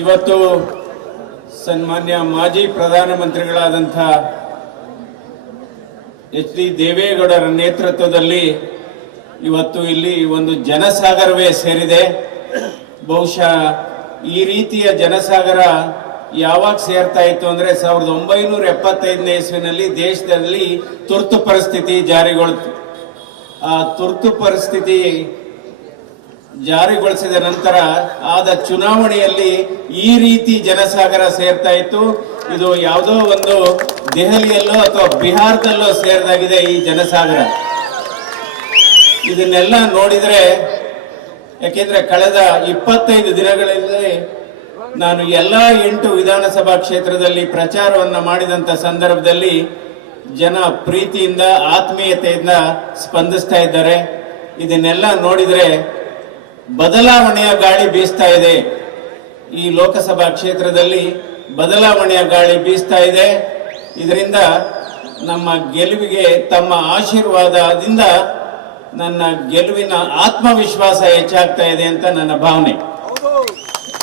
ಇವತ್ತು ಸನ್ಮಾನ್ಯ ಮಾಜಿ ಪ್ರಧಾನಮಂತ್ರಿಗಳಾದಂಥ ಎಚ್ ಡಿ ದೇವೇಗೌಡರ ನೇತೃತ್ವದಲ್ಲಿ ಇವತ್ತು ಇಲ್ಲಿ ಒಂದು ಜನಸಾಗರವೇ ಸೇರಿದೆ. ಬಹುಶಃ ಈ ರೀತಿಯ ಜನಸಾಗರ ಯಾವಾಗ ಸೇರ್ತಾ ಇತ್ತು ಅಂದ್ರೆ 1975ನೇ ಇಸ್ವಿನಲ್ಲಿ ದೇಶದಲ್ಲಿ ತುರ್ತು ಪರಿಸ್ಥಿತಿ ಜಾರಿಗೊಳ್ತು. ಆ ತುರ್ತು ಪರಿಸ್ಥಿತಿ ಜಾರಿಗೊಳಿಸಿದ ನಂತರ ಆದ ಚುನಾವಣೆಯಲ್ಲಿ ಈ ರೀತಿ ಜನಸಾಗರ ಸೇರ್ತಾ ಇತ್ತು. ಇದು ಯಾವುದೋ ಒಂದು ದೆಹಲಿಯಲ್ಲೋ ಅಥವಾ ಬಿಹಾರದಲ್ಲೋ ಸೇರಿದಾಗಿದೆ ಈ ಜನಸಾಗರ. ಇದನ್ನೆಲ್ಲ ನೋಡಿದ್ರೆ, ಯಾಕೆಂದ್ರೆ ಕಳೆದ 25 ದಿನಗಳಲ್ಲಿ ನಾನು ಎಲ್ಲಾ 8 ವಿಧಾನಸಭಾ ಕ್ಷೇತ್ರದಲ್ಲಿ ಪ್ರಚಾರವನ್ನ ಮಾಡಿದಂತ ಸಂದರ್ಭದಲ್ಲಿ ಜನ ಪ್ರೀತಿಯಿಂದ ಆತ್ಮೀಯತೆಯಿಂದ ಸ್ಪಂದಿಸ್ತಾ ಇದ್ದಾರೆ. ಇದನ್ನೆಲ್ಲ ನೋಡಿದ್ರೆ ಬದಲಾವಣೆಯ ಗಾಳಿ ಬೀಸ್ತಾ ಇದೆ. ಈ ಲೋಕಸಭಾ ಕ್ಷೇತ್ರದಲ್ಲಿ ಬದಲಾವಣೆಯ ಗಾಳಿ ಬೀಸ್ತಾ ಇದೆ. ಇದರಿಂದ ನಮ್ಮ ಗೆಲುವಿಗೆ ತಮ್ಮ ಆಶೀರ್ವಾದದಿಂದ ನನ್ನ ಗೆಲುವಿನ ಆತ್ಮವಿಶ್ವಾಸ ಹೆಚ್ಚಾಗ್ತಾ ಇದೆ ಅಂತ ನನ್ನ ಭಾವನೆ.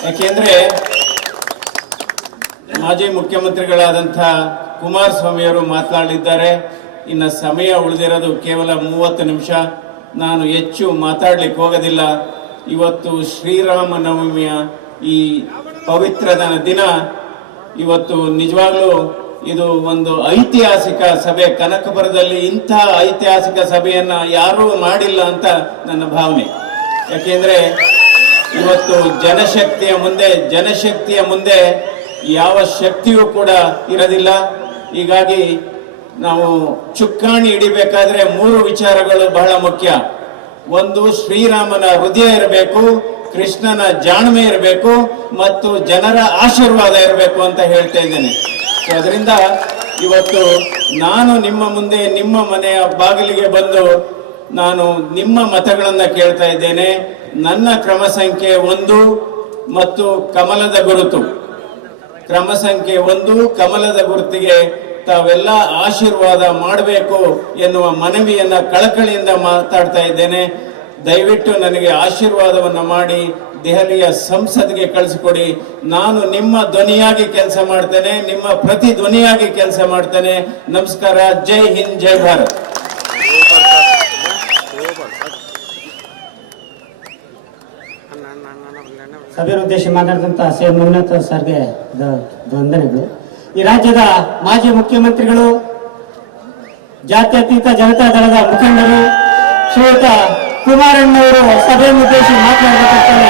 ಯಾಕೆಂದ್ರೆ ಮಾಜಿ ಮುಖ್ಯಮಂತ್ರಿಗಳಾದಂಥ ಕುಮಾರಸ್ವಾಮಿಯವರು ಮಾತನಾಡಿದ್ದಾರೆ. ಇನ್ನು ಸಮಯ ಉಳಿದಿರೋದು ಕೇವಲ 30 ನಿಮಿಷ. ನಾನು ಹೆಚ್ಚು ಮಾತಾಡ್ಲಿಕ್ಕೆ ಹೋಗೋದಿಲ್ಲ. ಇವತ್ತು ಶ್ರೀರಾಮನವಮಿಯ ಈ ಪವಿತ್ರದ ದಿನ. ಇವತ್ತು ನಿಜವಾಗ್ಲೂ ಇದು ಒಂದು ಐತಿಹಾಸಿಕ ಸಭೆ. ಕನಕಪುರದಲ್ಲಿ ಇಂಥ ಐತಿಹಾಸಿಕ ಸಭೆಯನ್ನ ಯಾರೂ ಮಾಡಿಲ್ಲ ಅಂತ ನನ್ನ ಭಾವನೆ. ಯಾಕೆಂದ್ರೆ ಇವತ್ತು ಜನಶಕ್ತಿಯ ಮುಂದೆ ಯಾವ ಶಕ್ತಿಯೂ ಕೂಡ ಇರೋದಿಲ್ಲ. ಹೀಗಾಗಿ ನಾವು ಚುಕ್ಕಾಣಿ ಹಿಡಿಬೇಕಾದ್ರೆ 3 ವಿಚಾರಗಳು ಬಹಳ ಮುಖ್ಯ. ಒಂದು, ಶ್ರೀರಾಮನ ಹೃದಯ ಇರಬೇಕು, ಕೃಷ್ಣನ ಜಾಣ್ಮೆ ಇರಬೇಕು ಮತ್ತು ಜನರ ಆಶೀರ್ವಾದ ಇರಬೇಕು ಅಂತ ಹೇಳ್ತಾ ಇದ್ದೇನೆ. ಅದರಿಂದ ಇವತ್ತು ನಾನು ನಿಮ್ಮ ಮುಂದೆ ನಿಮ್ಮ ಮನೆಯ ಬಾಗಿಲಿಗೆ ಬಂದು ನಾನು ನಿಮ್ಮ ಮತಗಳನ್ನ ಕೇಳ್ತಾ ಇದ್ದೇನೆ. ನನ್ನ ಕ್ರಮ ಸಂಖ್ಯೆ 1 ಮತ್ತು ಕಮಲದ ಗುರುತು. ಕ್ರಮ ಸಂಖ್ಯೆ 1 ಕಮಲದ ಗುರುತಿಗೆ ತಾವೆಲ್ಲ ಆಶೀರ್ವಾದ ಮಾಡಬೇಕು ಎನ್ನುವ ಮನವಿಯನ್ನ ಕಳಕಳಿಯಿಂದ ಮಾತಾಡ್ತಾ ಇದ್ದೇನೆ. ದಯವಿಟ್ಟು ನನಗೆ ಆಶೀರ್ವಾದವನ್ನ ಮಾಡಿ ದೆಹಲಿಯ ಸಂಸತ್ಗೆ ಕಳಿಸಿಕೊಡಿ. ನಾನು ನಿಮ್ಮ ಧ್ವನಿಯಾಗಿ ಕೆಲಸ ಮಾಡ್ತೇನೆ, ನಿಮ್ಮ ಪ್ರತಿ ಧ್ವನಿಯಾಗಿ ಕೆಲಸ ಮಾಡ್ತೇನೆ. ನಮಸ್ಕಾರ. ಜೈ ಹಿಂದ್, ಜೈ ಭಾರತ್. ಸಭೆ ಉದ್ದೇಶ ಮಾತನಾಡಿದಂತ ಸಿ ಮಂಜುನಾಥ್ ಸರ್ಗೆ ವಂದನೆಗಳು. ಈ ರಾಜ್ಯದ ಮಾಜಿ ಮುಖ್ಯಮಂತ್ರಿಗಳು, ಜಾತ್ಯತೀತ ಜನತಾ ದಳದ ಮುಖಂಡರು ಶ್ರೀಯುತ ಕುಮಾರಣ್ಣವರು ಸಭೆ ಉದ್ದೇಶಿ ಮಾತನಾಡಬೇಕಂತ.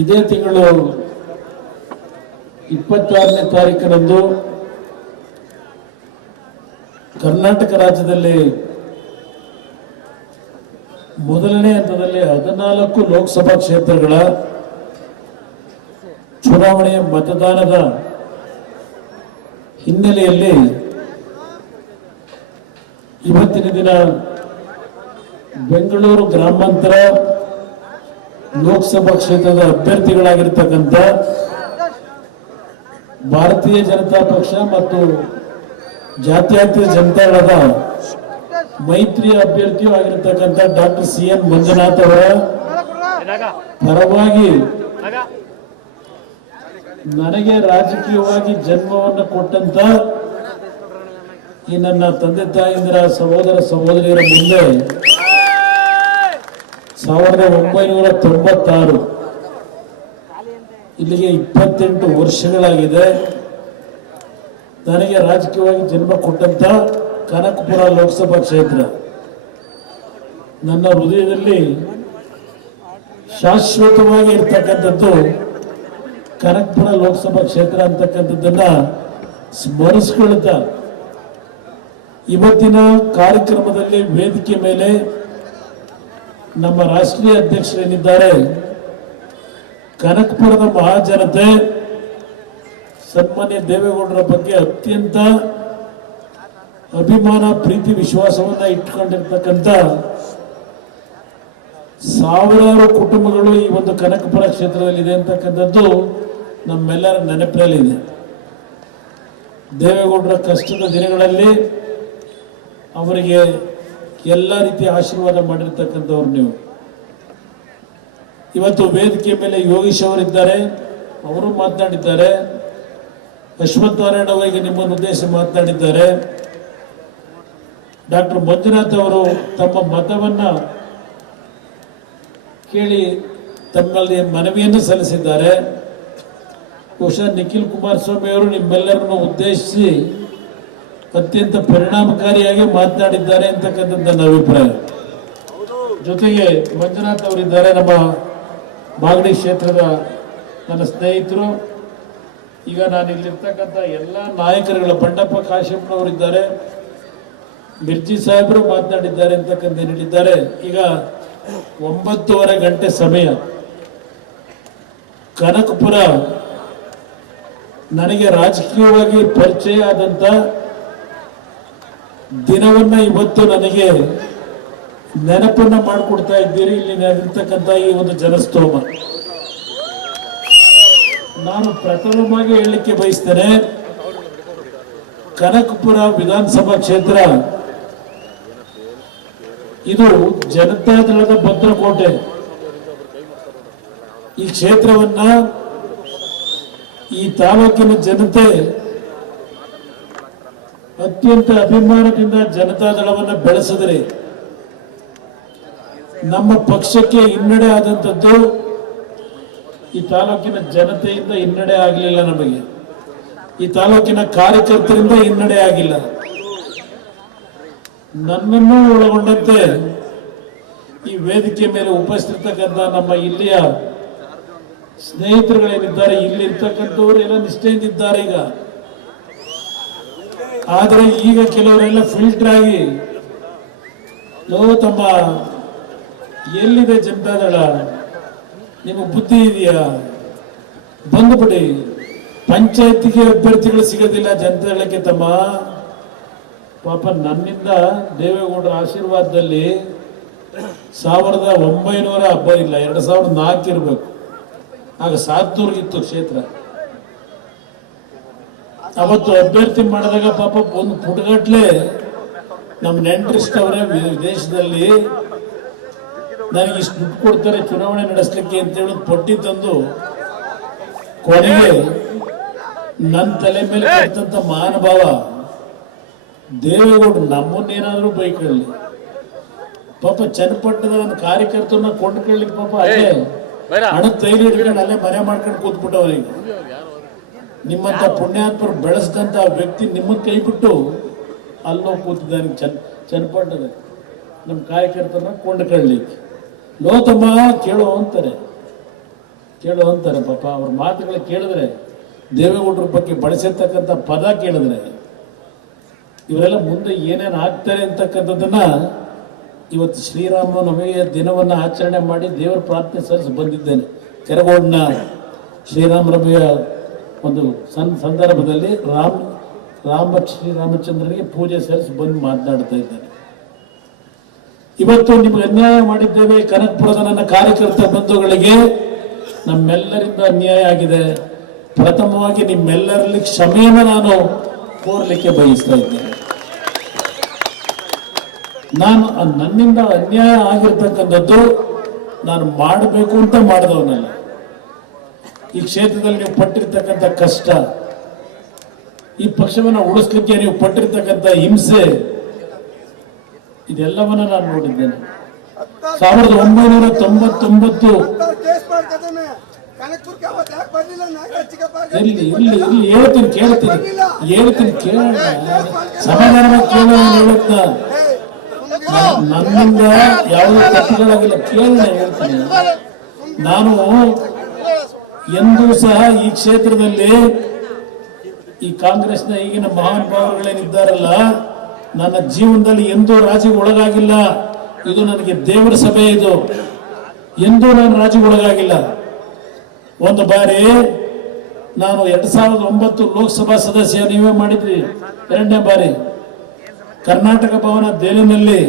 ಇದೇ ತಿಂಗಳು 26ನೇ ತಾರೀಕಿನಂದು ಕರ್ನಾಟಕ ರಾಜ್ಯದಲ್ಲಿ ಮೊದಲನೇ ಹಂತದಲ್ಲಿ 14 ಲೋಕಸಭಾ ಕ್ಷೇತ್ರಗಳ ಚುನಾವಣೆಯ ಮತದಾನದ ಹಿನ್ನೆಲೆಯಲ್ಲಿ ಇವತ್ತಿನ ದಿನ ಬೆಂಗಳೂರು ಗ್ರಾಮಾಂತರ ಲೋಕಸಭಾ ಕ್ಷೇತ್ರದ ಅಭ್ಯರ್ಥಿಗಳಾಗಿರ್ತಕ್ಕಂಥ ಭಾರತೀಯ ಜನತಾ ಪಕ್ಷ ಮತ್ತು ಜಾತ್ಯತೀತ ಜನತಾದಳದ ಮೈತ್ರಿ ಅಭ್ಯರ್ಥಿಯೂ ಆಗಿರ್ತಕ್ಕಂಥ ಡಾಕ್ಟರ್ CN ಮಂಜುನಾಥ್ ಅವರ ಪರವಾಗಿ ನನಗೆ ರಾಜಕೀಯವಾಗಿ ಜನ್ಮವನ್ನು ಕೊಟ್ಟಂತ ಈ ನನ್ನ ತಂದೆ ತಾಯಿಂದಿರ ಸಹೋದರ ಸಹೋದರಿಯರ ಮುಂದೆ 1996 ಇಲ್ಲಿಗೆ 28 ವರ್ಷಗಳಾಗಿದೆ. ನನಗೆ ರಾಜಕೀಯವಾಗಿ ಜನ್ಮ ಕೊಟ್ಟಂತ ಕನಕಪುರ ಲೋಕಸಭಾ ಕ್ಷೇತ್ರ ನನ್ನ ಹೃದಯದಲ್ಲಿ ಶಾಶ್ವತವಾಗಿ ಇರ್ತಕ್ಕಂಥದ್ದು ಕನಕಪುರ ಲೋಕಸಭಾ ಕ್ಷೇತ್ರ ಅಂತಕ್ಕಂಥದ್ದನ್ನ ಸ್ಮರಿಸಿಕೊಳ್ಳುತ್ತಾ ಇವತ್ತಿನ ಕಾರ್ಯಕ್ರಮದಲ್ಲಿ ವೇದಿಕೆ ಮೇಲೆ ನಮ್ಮ ರಾಷ್ಟ್ರೀಯ ಅಧ್ಯಕ್ಷರೇನಿದ್ದಾರೆ ಕನಕಪುರದ ಮಹಾಜನತೆ ಸನ್ಮಾನ್ಯ ದೇವೇಗೌಡರ ಬಗ್ಗೆ ಅತ್ಯಂತ ಅಭಿಮಾನ, ಪ್ರೀತಿ, ವಿಶ್ವಾಸವನ್ನ ಇಟ್ಕೊಂಡಿರ್ತಕ್ಕಂಥ ಸಾವಿರಾರು ಕುಟುಂಬಗಳು ಈ ಒಂದು ಕನಕಪುರ ಕ್ಷೇತ್ರದಲ್ಲಿ ಇದೆ ಅಂತಕ್ಕಂಥದ್ದು ನಮ್ಮೆಲ್ಲರ ನೆನಪಿನಲ್ಲಿದೆ. ದೇವೇಗೌಡರ ಕಷ್ಟದ ದಿನಗಳಲ್ಲಿ ಅವರಿಗೆ ಎಲ್ಲ ರೀತಿಯ ಆಶೀರ್ವಾದ ಮಾಡಿರ್ತಕ್ಕಂಥವ್ರು ನೀವು. ಇವತ್ತು ವೇದಿಕೆ ಮೇಲೆ ಯೋಗೀಶ್ ಅವರಿದ್ದಾರೆ, ಅವರು ಮಾತನಾಡಿದ್ದಾರೆ. ಅಶ್ವಥ್ ನಾರಾಯಣ ಅವರಿಗೆ ನಿಮ್ಮನ್ನು ಉದ್ದೇಶಿಸಿ ಮಾತನಾಡಿದ್ದಾರೆ. ಡಾಕ್ಟರ್ ಮಂಜುನಾಥ್ ಅವರು ತಮ್ಮ ಮತವನ್ನ ಕೇಳಿ ತಮ್ಮಲ್ಲಿ ಮನವಿಯನ್ನು ಸಲ್ಲಿಸಿದ್ದಾರೆ. ಬಹುಶಃ ನಿಖಿಲ್ ಕುಮಾರಸ್ವಾಮಿ ಅವರು ನಿಮ್ಮೆಲ್ಲರನ್ನು ಉದ್ದೇಶಿಸಿ ಅತ್ಯಂತ ಪರಿಣಾಮಕಾರಿಯಾಗಿ ಮಾತನಾಡಿದ್ದಾರೆ ಅಂತಕ್ಕಂಥದ್ದು ನನ್ನ ಅಭಿಪ್ರಾಯ. ಜೊತೆಗೆ ಮಂಜುನಾಥ್ ಅವರಿದ್ದಾರೆ, ನಮ್ಮ ಮಾಗಡಿ ಕ್ಷೇತ್ರದ ನನ್ನ ಸ್ನೇಹಿತರು. ಈಗ ನಾನು ಇಲ್ಲಿರ್ತಕ್ಕಂಥ ಎಲ್ಲ ನಾಯಕರುಗಳ ಬಂಡಪ್ಪ ಕಾಶಪ್ಪನವರಿದ್ದಾರೆ, ಮಿರ್ಜಿ ಸಾಹೇಬರು ಮಾತನಾಡಿದ್ದಾರೆ ಅಂತಕ್ಕಂಥ ಹೇಳಿದ್ದಾರೆ. ಈಗ 9:30 ಗಂಟೆ ಸಮಯ. ಕನಕಪುರ ನನಗೆ ರಾಜಕೀಯವಾಗಿ ಪರಿಚಯ ಆದಂತ ದಿನವನ್ನ ಇವತ್ತು ನನಗೆ ನೆನಪನ್ನ ಮಾಡಿಕೊಡ್ತಾ ಇದ್ದೀರಿ. ಇಲ್ಲಿ ನಡೆದಿರ್ತಕ್ಕಂಥ ಈ ಒಂದು ಜನಸ್ತೋಮ ನಾನು ಪ್ರಥಮವಾಗಿ ಹೇಳಲಿಕ್ಕೆ ಬಯಸ್ತೇನೆ. ಕನಕಪುರ ವಿಧಾನಸಭಾ ಕ್ಷೇತ್ರ ಇದು ಜನತಾದಳದ ಭದ್ರಕೋಟೆ. ಈ ಕ್ಷೇತ್ರವನ್ನ ಈ ತಾಲೂಕಿನ ಜನತೆ ಅತ್ಯಂತ ಅಭಿಮಾನದಿಂದ ಜನತಾದಳವನ್ನು ಬೆಳೆಸಿದರೆ ನಮ್ಮ ಪಕ್ಷಕ್ಕೆ ಹಿನ್ನಡೆ ಆದಂಥದ್ದು ಈ ತಾಲೂಕಿನ ಜನತೆಯಿಂದ ಹಿನ್ನಡೆ ಆಗಲಿಲ್ಲ. ನಮಗೆ ಈ ತಾಲೂಕಿನ ಕಾರ್ಯಕರ್ತರಿಂದ ಹಿನ್ನಡೆ ಆಗಿಲ್ಲ. ನನ್ನನ್ನು ಒಳಗೊಂಡಂತೆ ಈ ವೇದಿಕೆ ಮೇಲೆ ಉಪಸ್ಥಿತಕ್ಕಂಥ ನಮ್ಮ ಇಲ್ಲಿಯ ಸ್ನೇಹಿತರುಗಳೇನಿದ್ದಾರೆ, ಇಲ್ಲಿರ್ತಕ್ಕಂಥವ್ರು ಎಲ್ಲ ನಿಷ್ಠೆಯಿಂದಿದ್ದಾರೆ. ಈಗ ಆದರೆ ಈಗ ಕೆಲವರೆಲ್ಲ ಫಿಲ್ಟರ್ ಆಗಿ ತಮ್ಮ ಎಲ್ಲಿದೆ ಜನತಾದಳ, ನಿಮಗೆ ಬುದ್ಧಿ ಇದೆಯಾ, ಬಂದುಬಿಡಿ, ಪಂಚಾಯತಿಗೆ ಅಭ್ಯರ್ಥಿಗಳು ಸಿಗೋದಿಲ್ಲ ಜನತಾದಳಕ್ಕೆ ತಮ್ಮ. ಪಾಪ ನನ್ನಿಂದ ದೇವೇಗೌಡರ ಆಶೀರ್ವಾದದಲ್ಲಿ 1900 ಇಲ್ಲ 2004 ಇರಬೇಕು. ಆಗ ಸಾತ್ತೂರ್ಗಿತ್ತು ಕ್ಷೇತ್ರ. ಅವತ್ತು ಅಭ್ಯರ್ಥಿ ಮಾಡಿದಾಗ ಪಾಪ ಒಂದು ಪುಟಗಟ್ಲೆ ನಮ್ಮ ನೆಂಟರಿಷ್ಟವರೇ ವಿದೇಶದಲ್ಲಿ ನನಗೆ ಇಷ್ಟು ದುಡ್ಡು ಕೊಡ್ತಾರೆ ಚುನಾವಣೆ ನಡೆಸಲಿಕ್ಕೆ ಅಂತೇಳಿ ಪಟ್ಟಿ ತಂದು ಕೊನೆಗೆ ನನ್ನ ತಲೆ ಮೇಲೆ ಕಟ್ಟಂತ ಮಹಾನುಭಾವ ದೇವೇಗೌಡರು ನಮ್ಮನ್ನೇನಾದ್ರೂ ಬೈಕೊಳ್ಳಿ. ಪಾಪ ಚನ್ನಪಟ್ಟಣದ ನನ್ನ ಕಾರ್ಯಕರ್ತರನ್ನ ಕೊಂಡ್ಕೊಳ್ಳಿಕ್ಕೆ ಪಾಪ ಅಲ್ಲೇ ಹಣದ ತೈಲಿ ಹಿಡ್ಕೊಂಡು ಅಲ್ಲೇ ಮನೆ ಮಾಡ್ಕೊಂಡು ಕೂತ್ಬಿಟ್ಟವ್ರಿಗೆ. ನಿಮ್ಮಂತ ಪುಣ್ಯಾತ್ಮರು ಬೆಳೆಸಿದಂತ ವ್ಯಕ್ತಿ ನಿಮ್ಮನ್ನ ಕೈ ಬಿಟ್ಟು ಅಲ್ಲೋ ಕೂತಿದ್ದಾನೆ ಚನ್ನಪಟ್ಟಣದ ನಮ್ಮ ಕಾರ್ಯಕರ್ತರನ್ನ ಕೊಂಡ್ಕೊಳ್ಳಿಕ್ಕೆ. ಲೋತಮ್ಮ ಕೇಳೋ ಅಂತಾರೆ ಪಾಪ. ಅವ್ರ ಮಾತುಗಳು ಕೇಳಿದ್ರೆ, ದೇವೇಗೌಡರ ಬಗ್ಗೆ ಬಳಸಿರ್ತಕ್ಕಂಥ ಪದ ಕೇಳಿದ್ರೆ ಇವರೆಲ್ಲ ಮುಂದೆ ಏನೇನು ಆಗ್ತಾರೆ ಅಂತಕ್ಕಂಥದ್ದನ್ನ ಇವತ್ತು ಶ್ರೀರಾಮನವಮಿಯ ದಿನವನ್ನು ಆಚರಣೆ ಮಾಡಿ ದೇವರ ಪ್ರಾರ್ಥನೆ ಸಲ್ಲಿಸಿ ಬಂದಿದ್ದೇನೆ. ಕೆರಗೋಡಿನ ಶ್ರೀರಾಮನವಮಿಯ ಒಂದು ಸಂದರ್ಭದಲ್ಲಿ ಶ್ರೀರಾಮಚಂದ್ರನಿಗೆ ಪೂಜೆ ಸಲ್ಲಿಸಿ ಬಂದು ಮಾತನಾಡ್ತಾ ಇದ್ದೇನೆ. ಇವತ್ತು ನಿಮಗೆ ಅನ್ಯಾಯ ಮಾಡಿದ್ದೇವೆ. ಕನಕಪುರದ ನನ್ನ ಕಾರ್ಯಕರ್ತ ಬಂಧುಗಳಿಗೆ ನಮ್ಮೆಲ್ಲರಿಂದ ಅನ್ಯಾಯ ಆಗಿದೆ. ಪ್ರಥಮವಾಗಿ ನಿಮ್ಮೆಲ್ಲರಲ್ಲಿ ಕ್ಷಮೆಯನ್ನು ನಾನು ಕೋರಲಿಕ್ಕೆ ಬಯಸ್ತಾ ಇದ್ದೇನೆ. ನಾನು ನನ್ನಿಂದ ಅನ್ಯಾಯ ಆಗಿರ್ತಕ್ಕಂಥದ್ದು ನಾನು ಮಾಡಬೇಕು ಅಂತ ಮಾಡಿದವನಲ್ಲ. ಈ ಕ್ಷೇತ್ರದಲ್ಲಿ ನೀವು ಪಟ್ಟಿರ್ತಕ್ಕಂಥ ಕಷ್ಟ, ಈ ಪಕ್ಷವನ್ನು ಉಳಿಸ್ಲಿಕ್ಕೆ ನೀವು ಪಟ್ಟಿರ್ತಕ್ಕಂಥ ಹಿಂಸೆ, ಇದೆಲ್ಲವನ್ನ ನಾನು ನೋಡಿದ್ದೇನೆ. 1999 ಹೇಳ್ತೀನಿ ಕೇಳೋಣ, ಸಮಾಧಾನವಾಗಿ ಕೇಳೋಣ. ಹೇಳುತ್ತ ನನ್ನಿಂದ ಯಾವುದೇ ತಪ್ಪುಗಳಾಗಿಲ್ಲ, ಕೇಳೋಣ ಹೇಳ್ತೀನಿ. ನಾನು ಎಂದೂ ಸಹ ಈ ಕ್ಷೇತ್ರದಲ್ಲಿ ಈ ಕಾಂಗ್ರೆಸ್ನ ಈಗಿನ ಮಹಾನುಭಾವಗಳೇನಿದ್ದಾರಲ್ಲ, ನನ್ನ ಜೀವನದಲ್ಲಿ ಎಂದೂ ರಾಜಿಗೆ ಒಳಗಾಗಿಲ್ಲ. ಇದು ನನಗೆ ದೇವರ ಸಭೆ, ಇದು ಎಂದೂ ನಾನು ರಾಜಿಗೆ ಒಳಗಾಗಿಲ್ಲ. ಒಂದು ಬಾರಿ ನಾನು 2009 ಲೋಕಸಭಾ ಸದಸ್ಯ ನೀವೇ ಮಾಡಿದ್ರಿ. 2ನೇ ಬಾರಿ ಕರ್ನಾಟಕ ಭವನ ದೆಹಲಿನಲ್ಲಿ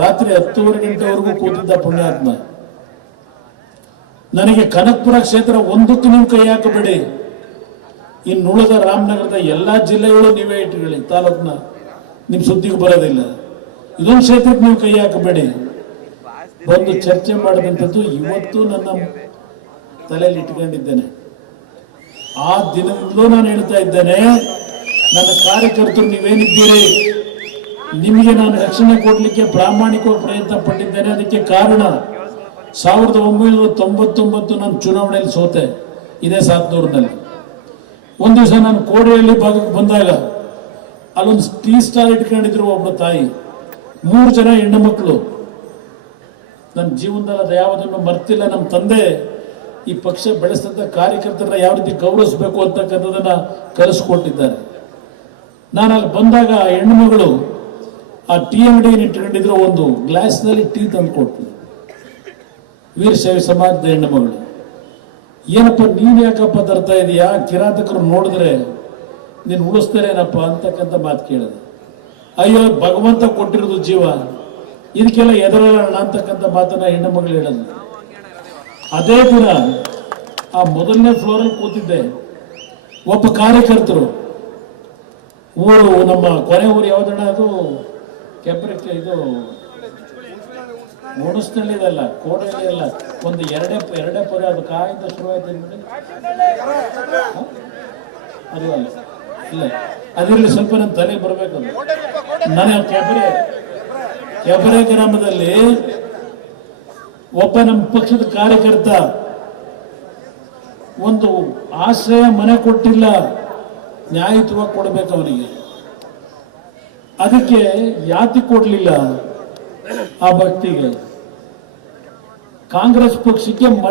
ರಾತ್ರಿ 10:30 ಗಂಟೆವರೆಗೂ ಕೂತಿದ್ದ ಪುಣ್ಯಾತ್ಮ. ನನಗೆ ಕನಕಪುರ ಕ್ಷೇತ್ರ ಒಂದಕ್ಕೂ ನೀವು ಕೈ ಹಾಕಬೇಡಿ. ಇನ್ನುಳಿದ ರಾಮನಗರದ ಎಲ್ಲಾ ಜಿಲ್ಲೆಗಳು ನೀವೇ ಇಟ್ಟುಕೊಳ್ಳಿ, ತಾಲೂಕ್ನ ನಿಮ್ ಸುದ್ದಿಗೆ ಬರೋದಿಲ್ಲ. ಇದೊಂದು ಕ್ಷೇತ್ರಕ್ಕೆ ನೀವು ಕೈ ಹಾಕಬೇಡಿ. ಬಂದು ಚರ್ಚೆ ಮಾಡಿದಂಥದ್ದು ಇವತ್ತು ನನ್ನ ತಲೆಯಲ್ಲಿ ಇಟ್ಕೊಂಡಿದ್ದೇನೆ. ಆ ದಿನದಿಂದಲೂ ನಾನು ಹೇಳ್ತಾ ಇದ್ದೇನೆ, ನನ್ನ ಕಾರ್ಯಕರ್ತರು ನೀವೇನಿದ್ದೀರಿ, ನಿಮಗೆ ನಾನು ರಕ್ಷಣೆ ಕೊಡಲಿಕ್ಕೆ ಪ್ರಾಮಾಣಿಕವಾಗಿ ಪ್ರಯತ್ನ ಪಟ್ಟಿದ್ದೇನೆ. ಅದಕ್ಕೆ ಕಾರಣ 1999 ನಾನು ಚುನಾವಣೆಯಲ್ಲಿ ಸೋತೆ, ಇದೇ ಸಾತ್ನೂರಿನಲ್ಲಿ. ಒಂದು ದಿವಸ ನಾನು ಕೋಡಿಹಳ್ಳಿ ಭಾಗಕ್ಕೆ ಬಂದಾಗ ಅಲ್ಲೊಂದು ಟೀ ಸ್ಟಾಲ್ ಇಟ್ಕೊಂಡಿದ್ರು ಒಬ್ಬ ತಾಯಿ, 3 ಜನ ಹೆಣ್ಣು ಮಕ್ಕಳು. ನನ್ನ ಜೀವನದಲ್ಲಿ ಅದು ಯಾವುದನ್ನು ಮರ್ತಿಲ್ಲ. ನಮ್ಮ ತಂದೆ ಈ ಪಕ್ಷ ಬೆಳೆಸಿದಂಥ ಕಾರ್ಯಕರ್ತರನ್ನ ಯಾವ ರೀತಿ ಗೌರವಿಸಬೇಕು ಅಂತಕ್ಕಂಥದನ್ನ ಕಲಿಸ್ಕೊಟ್ಟಿದ್ದಾರೆ. ನಾನು ಅಲ್ಲಿ ಬಂದಾಗ ಹೆಣ್ಣು ಮಗಳು ಆ ಟೀ ಅಂಗಡಿಯನ್ನು ಇಟ್ಕೊಂಡಿದ್ರು, ಒಂದು ಗ್ಲಾಸ್ನಲ್ಲಿ ಟೀ ತಂದು ಕೊಟ್ಟು, ವೀರಶೈವ ಸಮಾಜದ ಹೆಣ್ಣು ಮಗಳು. ಏನಪ್ಪ ನೀನ್ ಯಾಕಪ್ಪ ತರ್ತಾ ಇದೀಯಾ, ಕಿರಾತಕರು ನೋಡಿದ್ರೆ ನೀನು ಉಳಿಸ್ತಾರೇನಪ್ಪ ಅಂತಕ್ಕಂಥ ಮಾತು ಕೇಳಿದೆ. ಅಯ್ಯೋ ಭಗವಂತ ಕೊಟ್ಟಿರೋದು ಜೀವ, ಇದಕ್ಕೆಲ್ಲ ಎದುರೋಣ ಅಂತಕ್ಕಂಥ ಮಾತನ್ನ ಹೆಣ್ಣು ಮಗಳು ಹೇಳಿದ್ರು. ಅದೇ ದಿನ ಆ ಮೊದಲನೇ ಫ್ಲೋರಲ್ಲಿ ಕೂತಿದ್ದೆ. ಒಬ್ಬ ಕಾರ್ಯಕರ್ತರು, ಊರು ನಮ್ಮ ಕೊನೆ ಊರು ಯಾವ್ದಣ್ಣ ಅದು, ಕೆಬ್ಬರಕ್ಕೆ, ಇದು ಮುಣಸ್ನಳ್ಳಿದಲ್ಲ, ಕೋಡಳ್ಳಿ ಅಲ್ಲ, ಒಂದು ಎರಡೇ ಪೊರೆ, ಅದು ಕಾಯಿಂದ ಶುರುವಾಯ್ತು ಅದು ಅಲ್ಲ, ಇಲ್ಲ ಅದಿರಲಿ, ಸ್ವಲ್ಪ ನನ್ನ ತಲೆ ಬರಬೇಕು. ನಾನು ಕೆಬರೆ ಗ್ರಾಮದಲ್ಲಿ ಒಬ್ಬ ನಮ್ಮ ಪಕ್ಷದ ಕಾರ್ಯಕರ್ತ ಒಂದು ಆಶ್ರಯ ಮನೆ ಕೊಟ್ಟಿಲ್ಲ, ನ್ಯಾಯಯುತವಾಗಿ ಕೊಡಬೇಕು ಅವನಿಗೆ. ಅದಕ್ಕೆ ಯಾತಿ ಕೊಡ್ಲಿಲ್ಲ ಆ ವ್ಯಕ್ತಿಗೆ. ಕಾಂಗ್ರೆಸ್ ಪಕ್ಷಕ್ಕೆ